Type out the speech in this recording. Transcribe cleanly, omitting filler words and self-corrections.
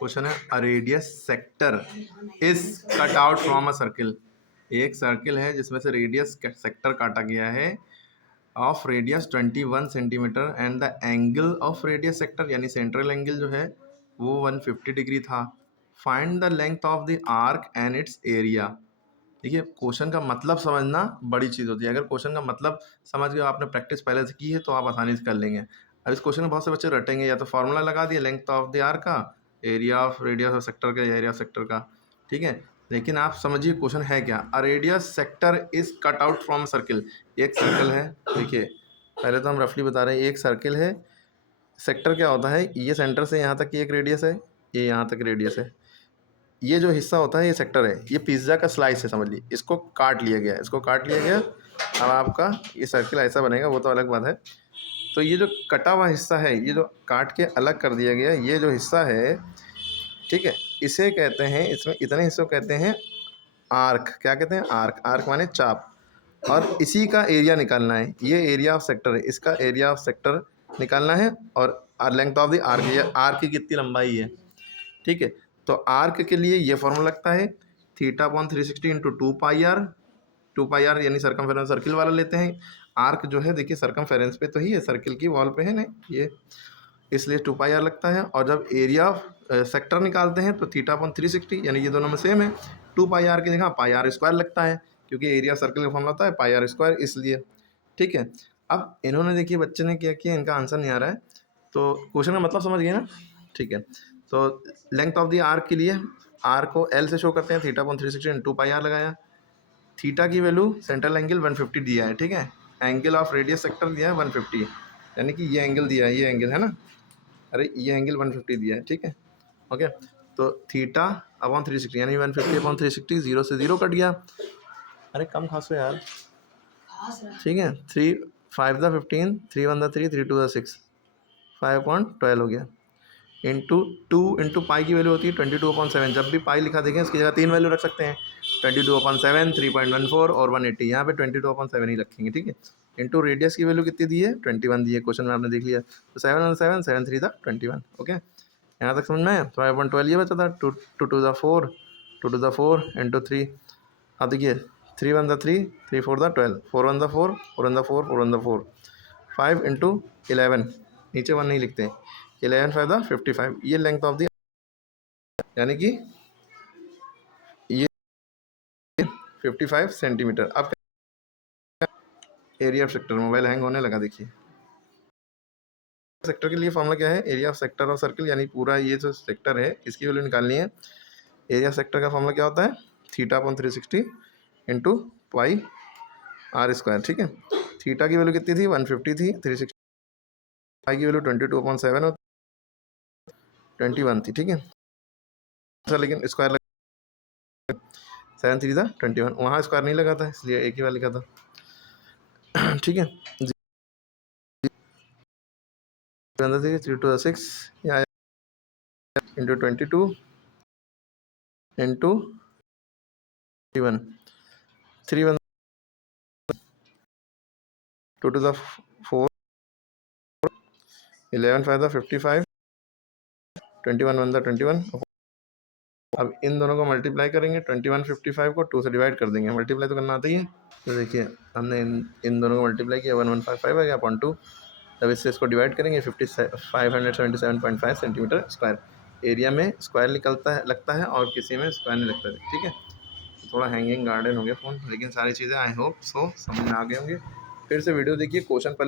Question है a radius sector is cut out from a circle. एक circle है जिसमें से रेडियस सेक्टर काटा गया है of radius 21 centimetre and the angle of radius sector यानी सेंट्रल एंगल जो है वो 150 डिग्री था। Find the length of the arc and it's area. देखिए क्वेश्चन का मतलब समझना बड़ी चीज़ होती है। अगर क्वेश्चन का मतलब समझ गए, आपने प्रैक्टिस पहले से की है तो आप आसानी से कर लेंगे। अब इस क्वेश्चन में बहुत से बच्चे रटेंगे, या तो फॉर्मूला लगा दिए लेंथ ऑफ द आर्क का, area of radius of sector का, एरिया ऑफ सेक्टर का, ठीक है। लेकिन आप समझिए क्वेश्चन है क्या। A radius sector is cut out from circle. एक सर्कल है, देखिए पहले तो हम रफली बता रहे हैं, एक सर्किल है। सेक्टर क्या होता है, ये सेंटर से यहाँ तक की एक रेडियस है, ये यहाँ तक रेडियस है। ये जो हिस्सा होता है ये सेक्टर है, ये पिज्ज़ा का स्लाइस है समझ लीजिए। इसको काट लिया गया, इसको काट लिया गया। अब आपका ये सर्किल ऐसा बनेगा, वो तो अलग बात है। तो ये जो कटा हुआ हिस्सा है, ये जो काट के अलग कर दिया गया, ये जो हिस्सा है, ठीक है, इसे कहते हैं, इसमें इतने हिस्सों कहते हैं आर्क। क्या कहते हैं, आर्क। आर्क माने चाप। और इसी का एरिया निकालना है, ये एरिया ऑफ सेक्टर है, इसका एरिया ऑफ सेक्टर निकालना है। और लेंथ ऑफ द आर्क, ये आर्क की कितनी लंबाई है, ठीक है। तो आर्क के लिए ये फॉर्मूला लगता है theta upon 360 into 2 pi R. 2 pi R यानी सर्कमफेरेंस, सर्किल वाला लेते हैं। आर्क जो है देखिए सर्कमफेरेंस पे तो ही है, सर्किल की वॉल पे है ना ये, इसलिए 2 पाई आर लगता है। और जब एरिया ऑफ सेक्टर निकालते हैं तो थीटा अपॉन 360, यानी ये दोनों में सेम है। 2 पाई आर की जगह पाई आर स्क्वायर लगता है, क्योंकि एरिया सर्किल का फॉर्मूला होता है पाई आर स्क्वायर, इसलिए, ठीक है। अब इन्होंने देखिए बच्चे ने क्या किया, इनका आंसर नहीं आ रहा है, तो क्वेश्चन का मतलब समझ गए ना, ठीक है। तो लेंथ ऑफ द आर्क के लिए आर को एल से शो करते हैं, theta upon 360 into pi R लगाया। थीटा की वैल्यू सेंट्रल एंगल 150 दिया है, ठीक है। एंगल ऑफ रेडियस सेक्टर दिया है 150, यानी कि ये एंगल दिया है, ये एंगल है ना, अरे ये एंगल 150 दिया है, ठीक है, ओके। तो थीटा अपॉन 360 यानी 150 अपॉन 360, 0 से 0 कट गया। अरे कम खासो यार, ठीक है। 3 5 द 15, 3 1 द 3, 3 2 द 6, 5/12 हो गया। इंटू 2 की वैल्यू होती है 22/7। जब भी पाई लिखा देखें इसकी जगह 3 वैल्यू रख सकते हैं, 22/7, 3.14 और 180। यहाँ पे 22/7 ही रखेंगे, ठीक है। इंटू रेडियस की वैल्यू कितनी दी है, 21 दी है, क्वेश्चन में आपने देख लिया। तो 7 1 7, 7 3 था 21, ओके। यहाँ तक समझ में आया। 5/12 ये बचा था, 2 2 द 4, 2 2 द 4 इंटू 3। अब देखिए 3 1 the 3, 3 4 the 12, 4 1 the 4, 4 1 the 4, 4 1 the 4, 5 into 11, नीचे 1 नहीं लिखते, 11 5 द 55। ये लेंथ ऑफ द, यानी कि ये 55 सेंटीमीटर। अब area of sector, mobile hang होने लगा, देखिए। सेक्टर के लिए फॉर्मूला क्या है, area of sector of circle, यानी पूरा ये जो सेक्टर है इसकी वैल्यू निकालनी है। एरिया सेक्टर का फॉर्मूला क्या होता है, theta upon 360 into pi R square, ठीक है। थीटा की वैल्यू कितनी थी, 150 थी, 360, पाई की वैल्यू 22/7 21 थी, ठीक है। अच्छा, लेकिन स्क्वायर 7 3 था 21, वहाँ स्क्वायर नहीं लगा था, इसलिए एक ही बार लिखा था, ठीक है। 3 2 6 यहाँ into 22 into 31, 3 1 2 to the 4, 11 5 the 55, 21 1 the 21। अब इन दोनों को मल्टीप्लाई करेंगे, 21 55 को 2 से डिवाइड कर देंगे, मल्टीप्लाई तो करना आता ही है। तो देखिए हमने इन दोनों को मल्टीप्लाई किया, 1155 आ गया अपॉन 2। जब इससे इसको डिवाइड करेंगे 577.5 सेंटीमीटर स्क्वायर। एरिया में स्क्वायर निकलता है, लगता है, और किसी में स्क्वायर नहीं लगता है, ठीक है। थोड़ा हैंगिंग गार्डन हो गया फ़ोन, लेकिन सारी चीज़ें आई होप सो समझ में आ गए होंगे। फिर से वीडियो देखिए, क्वेश्चन पर